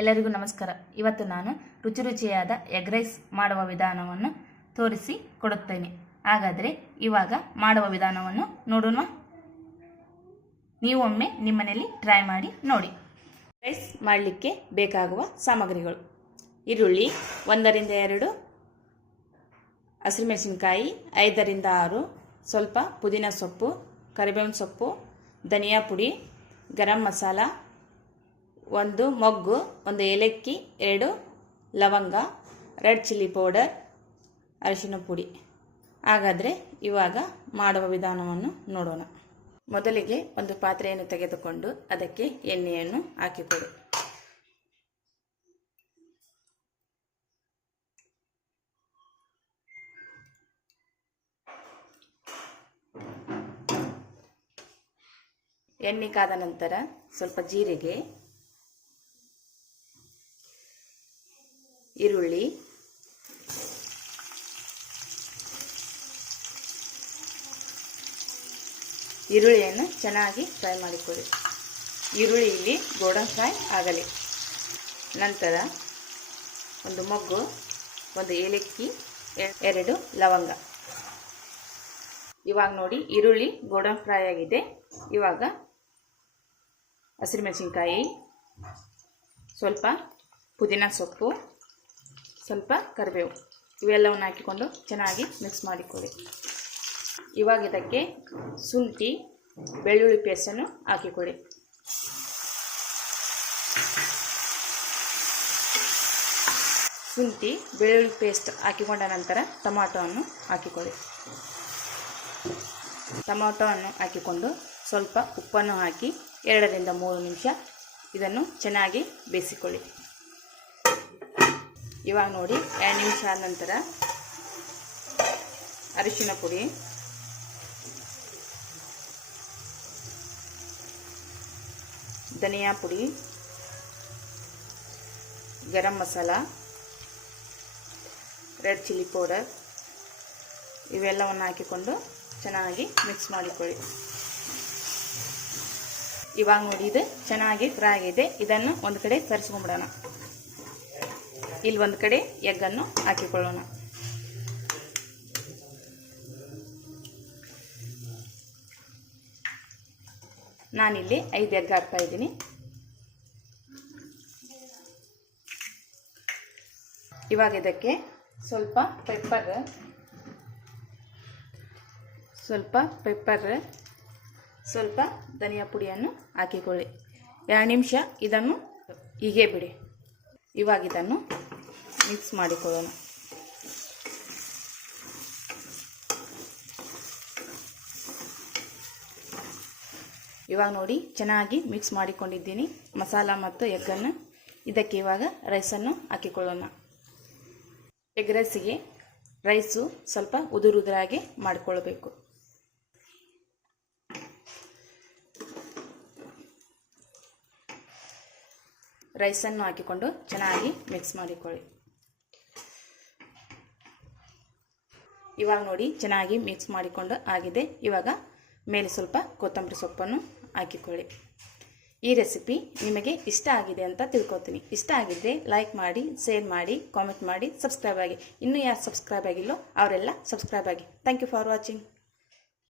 ಎಲ್ಲರಿಗೂ ನಮಸ್ಕಾರ. ಇವತ್ತು ನಾನು ರುಚಿಯಾದ ಎಗ್ ರೈಸ್ ಮಾಡುವ ವಿಧಾನವನ್ನು ತೋರಿಸಿ ಕೊಡುತ್ತೇನೆ. ಹಾಗಾದರೆ ಇವಾಗ ಮಾಡುವ ವಿಧಾನವನ್ನು ನೋಡೋಣ. ನೀವು ಒಮ್ಮೆ ನಿಮ್ಮನೆಯಲ್ಲಿ ಟ್ರೈ ಮಾಡಿ ನೋಡಿ. ರೈಸ್ ಮಾಡಲಿಕ್ಕೆ ಬೇಕಾಗುವ ಸಾಮಗ್ರಿಗಳು: ಈರುಳ್ಳಿ 1 ರಿಂದ 2, ಹಸಿಮೆಣಸಿನಕಾಯಿ 5 ರಿಂದ 6, ಸ್ವಲ್ಪ ಪುದೀನ ಸೊಪ್ಪು, ಕರಿಬೇವಿನ ಸೊಪ್ಪು, ಧನಿಯಾ ಪುಡಿ, ಗರಂ ಮಸಾಲ, 1 ಮೊಗ್ಗು, 1 ಏಲಕ್ಕಿ, 2 ಲವಂಗ, ರೆಡ್ ಚಿಲ್ಲಿ ಪೌಡರ್, ಅರಿಶಿನ ಪುಡಿ. ಹಾಗಾದರೆ ಇವಾಗ ಮಾಡುವ ವಿಧಾನವನ್ನು ನೋಡೋಣ. ಮೊದಲಿಗೆ ಒಂದು ಪಾತ್ರೆಯನ್ನು ತೆಗೆದುಕೊಂಡು ಅದಕ್ಕೆ ಎಣ್ಣೆಯನ್ನು ಹಾಕಿಕೊಡಿ. ಎಣ್ಣೆ ಕಾದ ನಂತರ ಸ್ವಲ್ಪ ಜೀರಿಗೆ, ಈರುಳ್ಳಿ, ಈರುಳ್ಳಿಯನ್ನು ಚೆನ್ನಾಗಿ ಫ್ರೈ ಮಾಡಿಕೊಳ್ಳಿ. ಈರುಳ್ಳಿ ಇಲ್ಲಿ ಗೋಲ್ಡನ್ ಫ್ರೈ ಆಗಲಿ. ನಂತರ 1 ಮೊಗ್ಗು, 1 ಏಲಕ್ಕಿ, 2 ಲವಂಗ. ಇವಾಗ ನೋಡಿ ಈರುಳ್ಳಿ ಗೋಲ್ಡನ್ ಫ್ರೈ ಆಗಿದೆ. ಇವಾಗ ಹಸಿಮೆಣಸಿನಕಾಯಿ, ಸ್ವಲ್ಪ ಪುದೀನ ಸೊಪ್ಪು, ಸ್ವಲ್ಪ ಕರಿಬೇವು ಇವೆಲ್ಲವನ್ನು ಹಾಕಿಕೊಂಡು ಚೆನ್ನಾಗಿ ಮಿಕ್ಸ್ ಮಾಡಿಕೊಳ್ಳಿ. ಇವಾಗ ಇದಕ್ಕೆ ಶುಂಠಿ ಬೆಳ್ಳುಳ್ಳಿ ಪೇಸ್ಟನ್ನು ಹಾಕಿಕೊಳ್ಳಿ. ಶುಂಠಿ ಬೆಳ್ಳುಳ್ಳಿ ಪೇಸ್ಟ್ ಹಾಕಿಕೊಂಡ ನಂತರ ಟೊಮಾಟೋವನ್ನು ಹಾಕಿಕೊಳ್ಳಿ. ಟೊಮಾಟೋವನ್ನು ಹಾಕಿಕೊಂಡು ಸ್ವಲ್ಪ ಉಪ್ಪನ್ನು ಹಾಕಿ 2 ರಿಂದ 3 ನಿಮಿಷ ಇದನ್ನು ಚೆನ್ನಾಗಿ ಬೇಯಿಸಿಕೊಳ್ಳಿ. ಇವಾಗ ನೋಡಿ 2 ನಿಮಿಷ ಆದ ನಂತರ ಅರಿಶಿನ ಪುಡಿ, ಧನಿಯಾ ಪುಡಿ, garam masala, red chilli powder ಇವೆಲ್ಲವನ್ನು ಹಾಕಿಕೊಂಡು ಚೆನ್ನಾಗಿ ಮಿಕ್ಸ್ ಮಾಡಿಕೊಳ್ಳಿ. ಇವಾಗ ನೋಡಿ ಇದು ಚೆನ್ನಾಗಿ ಫ್ರೈ ಆಗಿದೆ. ಇದನ್ನು ಒಂದು ಕಡೆ ಸರಿಸ್ಕೊಂಡ್ಬಿಡೋಣ. ಇಲ್ಲಿ ಒಂದು ಕಡೆ ಎಗ್ಗನ್ನು ಹಾಕಿಕೊಳ್ಳೋಣ. ನಾನಿಲ್ಲಿ 5 ಎಗ್ ಹಾಕ್ತಾ ಇದ್ದೀನಿ. ಇವಾಗ ಇದಕ್ಕೆ ಸ್ವಲ್ಪ ಪೆಪ್ಪರ್, ಸ್ವಲ್ಪ ಧನಿಯಾ ಪುಡಿಯನ್ನು ಹಾಕಿಕೊಳ್ಳಿ. 2 ನಿಮಿಷ ಇದನ್ನು ಹೀಗೆ ಬಿಡಿ. ಇವಾಗ ಇದನ್ನು ಮಿಕ್ಸ್ ಮಾಡಿಕೊಳ್ಳೋಣ. ಇವಾಗ ನೋಡಿ ಚೆನ್ನಾಗಿ ಮಿಕ್ಸ್ ಮಾಡಿಕೊಂಡಿದ್ದೀನಿ ಮಸಾಲ ಮತ್ತು ಎಗ್ಗನ್ನು. ಇದಕ್ಕೆ ಇವಾಗ ರೈಸನ್ನು ಹಾಕಿಕೊಳ್ಳೋಣ. ಎಗ್ ರೈಸಿಗೆ ರೈಸು ಸ್ವಲ್ಪ ಉದುರಾಗಿ ಮಾಡಿಕೊಳ್ಳಬೇಕು. ರೈಸನ್ನು ಹಾಕಿಕೊಂಡು ಚೆನ್ನಾಗಿ ಮಿಕ್ಸ್ ಮಾಡಿಕೊಳ್ಳಿ. ಇವಾಗ ನೋಡಿ ಚೆನ್ನಾಗಿ ಮಿಕ್ಸ್ ಮಾಡಿಕೊಂಡು ಆಗಿದೆ. ಇವಾಗ ಮೇಲೆ ಸ್ವಲ್ಪ ಕೊತ್ತಂಬರಿ ಸೊಪ್ಪನ್ನು ಹಾಕಿಕೊಳ್ಳಿ. ಈ ರೆಸಿಪಿ ನಿಮಗೆ ಇಷ್ಟ ಆಗಿದೆ ಅಂತ ತಿಳ್ಕೊತೀನಿ. ಇಷ್ಟ ಆಗಿದ್ದರೆ ಲೈಕ್ ಮಾಡಿ, ಶೇರ್ ಮಾಡಿ, ಕಾಮೆಂಟ್ ಮಾಡಿ, ಸಬ್ಸ್ಕ್ರೈಬ್ ಆಗಿ. ಇನ್ನೂ ಯಾರು ಸಬ್ಸ್ಕ್ರೈಬ್ ಆಗಿಲ್ಲೋ ಅವರೆಲ್ಲ ಸಬ್ಸ್ಕ್ರೈಬ್ ಆಗಿ. Thank you for watching.